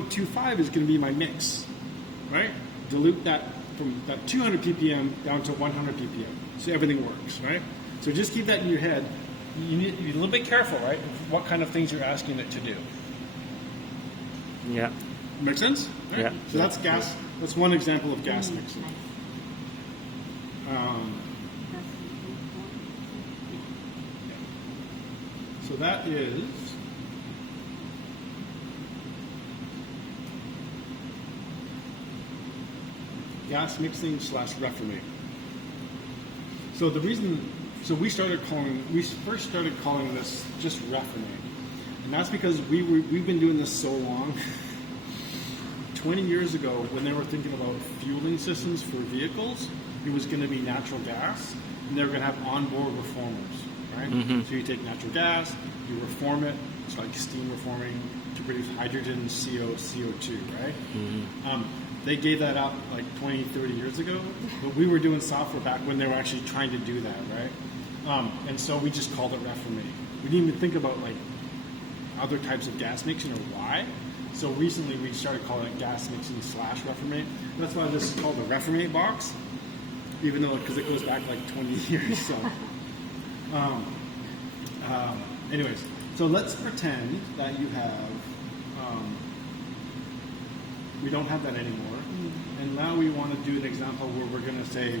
0.25 is going to be my mix, right? Dilute that from that 200 ppm down to 100 ppm, so everything works, right? So just keep that in your head. You need to be a little bit careful, right? What kind of things you're asking it to do. Yeah. Make sense? Right? Yeah. So that's gas. That's one example of gas mixing. So that is gas mixing / reformate. So the reason, so we first started calling this just reformate, and that's because we've been doing this so long. 20 years ago, when they were thinking about fueling systems for vehicles, it was going to be natural gas, and they were going to have onboard reformers, right? Mm-hmm. So you take natural gas, you reform it, it's like steam reforming to produce hydrogen, CO2, right? Mm-hmm. They gave that up like 20, 30 years ago, but we were doing software back when they were actually trying to do that, right? And so we just called it reformate. We didn't even think about like other types of gas mixing or why. So recently we started calling it gas mixing / reformate. That's why this is called the reformate box, even though because it goes back like 20 years. So, anyways, so let's pretend that you have. We don't have that anymore, and now we want to do an example where we're going to say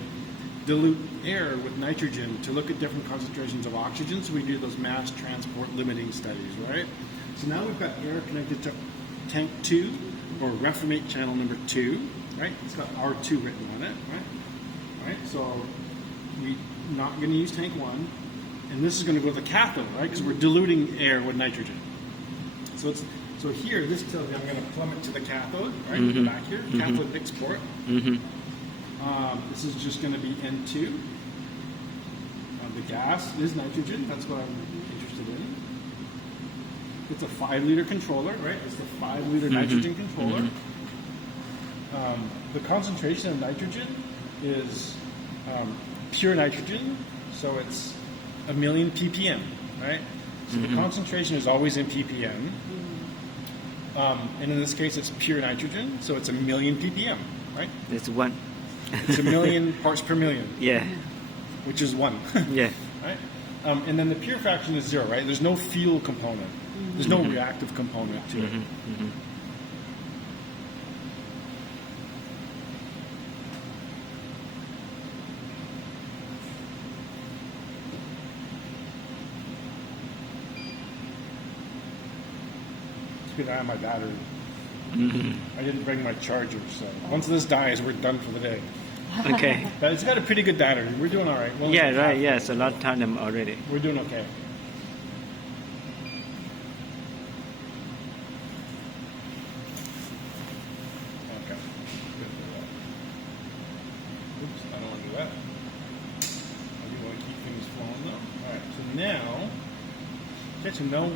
dilute air with nitrogen to look at different concentrations of oxygen. So we do those mass transport limiting studies, right? So now we've got air connected to tank 2 or reformate channel number 2, right? It's got R2 written on it, right? So we're not going to use tank 1, and this is going to go to the cathode, right? Because we're diluting air with nitrogen. So here, this tells me I'm going to plummet to the cathode, right? Mm-hmm. Back here, cathode mix port. Mm-hmm. This is just going to be N2. The gas is nitrogen. That's what I'm interested in. It's a 5-liter controller, right? It's the 5-liter nitrogen controller. The concentration of nitrogen is pure nitrogen, so it's 1,000,000 ppm, right? So the concentration is always in ppm. And in this case, it's pure nitrogen, so it's 1,000,000 ppm, right? It's one. It's 1,000,000 parts per million. Yeah. Which is 1. Yeah. Right? And then the pure fraction is 0, right? There's no fuel component. There's no reactive component to it. Good eye on my battery. I didn't bring my charger, so once this dies, we're done for the day. Okay. But it's got a pretty good battery. We're doing all right. Yeah, right. Yes, a lot of time already. We're doing okay. Okay. Oops, I don't want to do that. I do want to keep things flowing though. All right. So now, okay, so no,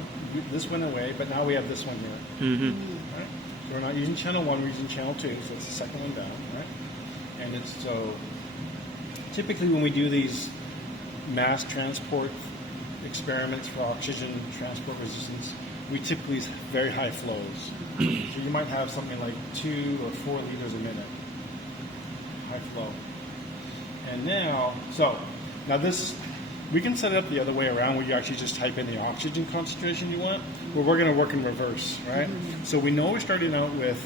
this went away, but now we have this one here. Mm-hmm. Right? So we're not using channel 1, we're using channel 2, so it's the second one down, right? And it's so typically when we do these mass transport experiments for oxygen transport resistance, we typically use very high flows. So you might have something like 2 or 4 liters a minute, high flow. And now this, we can set it up the other way around where you actually just type in the oxygen concentration you want, but we're going to work in reverse, right? So we know we're starting out with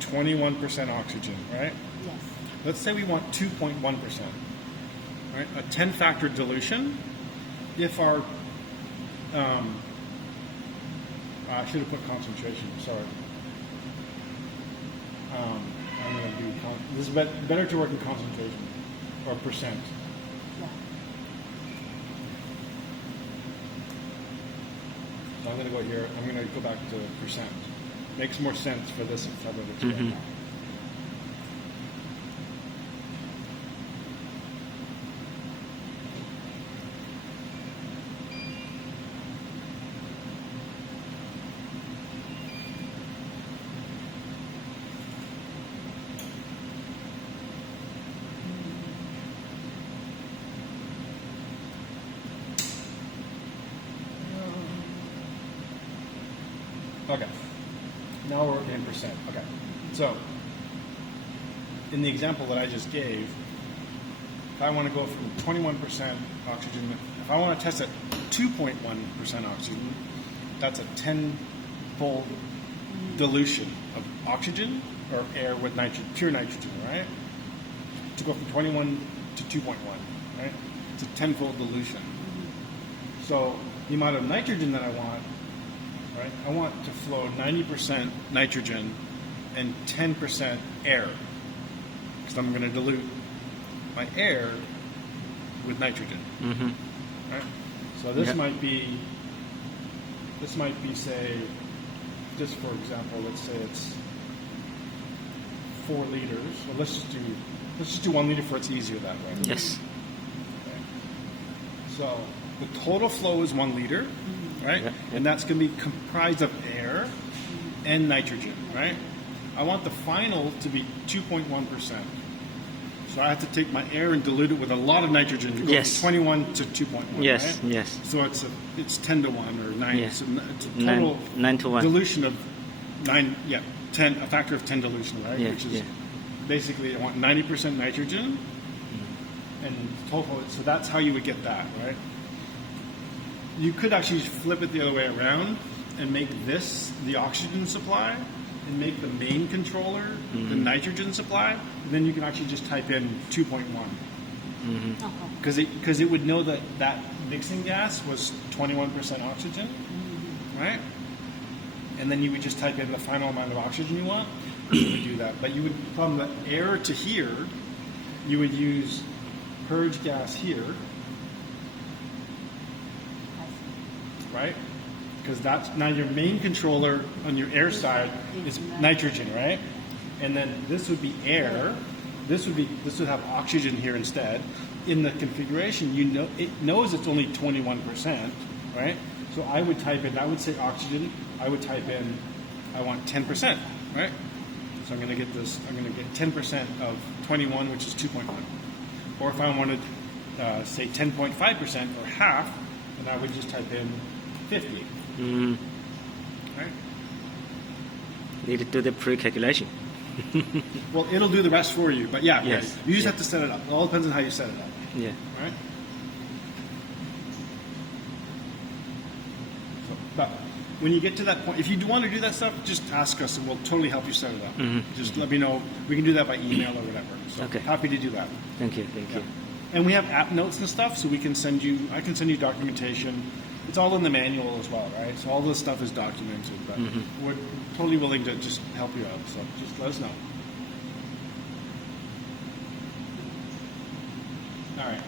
21% oxygen, right? Yes. Let's say we want 2.1%, right? A 10-factor dilution. If our, I should have put concentration, sorry. I'm going to do, this is better to work in concentration, or percent. Yeah. So I'm going to go here, I'm going to go back to percent. Makes more sense for this type of experiment. Okay. Now now we're in percent. Okay. So, in the example that I just gave, if I want to go from 21% oxygen, if I want to test at 2.1% oxygen, that's a 10-fold dilution of oxygen or air with pure nitrogen, right? To go from 21 to 2.1, right? It's a 10-fold dilution. So the amount of nitrogen that I want, right? I want to flow 90% nitrogen and 10% air, because I'm going to dilute my air with nitrogen, right? So this Yeah. might be, say, just for example, let's say it's 4 liters. So let's just do 1 liter for it's easier that way. Yes. Okay. So the total flow is 1 liter, right? Yeah, yeah. And that's going to be comprised of air and nitrogen, right? I want the final to be 2.1%. So I have to take my air and dilute it with a lot of nitrogen to go Yes. from 21 to 2.1. Yes, right? yes. So it's 10 to 1 or 9. Yeah. So it's a total 9 to 1. dilution of 9. Yeah, 10. A factor of 10 dilution, right? Yeah, Which is yeah. basically I want 90% nitrogen and total. So that's how you would get that, right? You could actually flip it the other way around and make this the oxygen supply and make the main controller the nitrogen supply. And then you can actually just type in 2.1 because it would know that that mixing gas was 21% oxygen, right? And then you would just type in the final amount of oxygen you want. You would do that, but you would from the air to here, you would use purge gas here, right? Because that's now your main controller on your air side is nitrogen, right? And then this would be air. This would have oxygen here instead. In the configuration, you know it knows it's only 21%, right? So I would type in. I would say oxygen. I would type in. I want 10%, right? So I'm going to get this. I'm going to get 10% of 21, which is 2.1. Or if I wanted, say 10.5% or half, then I would just type in 50. Right? Need to do the pre-calculation. Well, it'll do the rest for you, but yeah, Yes. right. You just Yeah. have to set it up. It all depends on how you set it up, Yeah. right? So, but when you get to that point, if you do want to do that stuff, just ask us, and we'll totally help you set it up. Just let me know. We can do that by email or whatever. So Okay. happy to do that. Thank you. Thank Yeah. you. And we have app notes and stuff, so we can send you. I can send you documentation. It's all in the manual as well, right? So all this stuff is documented, but we're totally willing to just help you out. So just let us know. All right.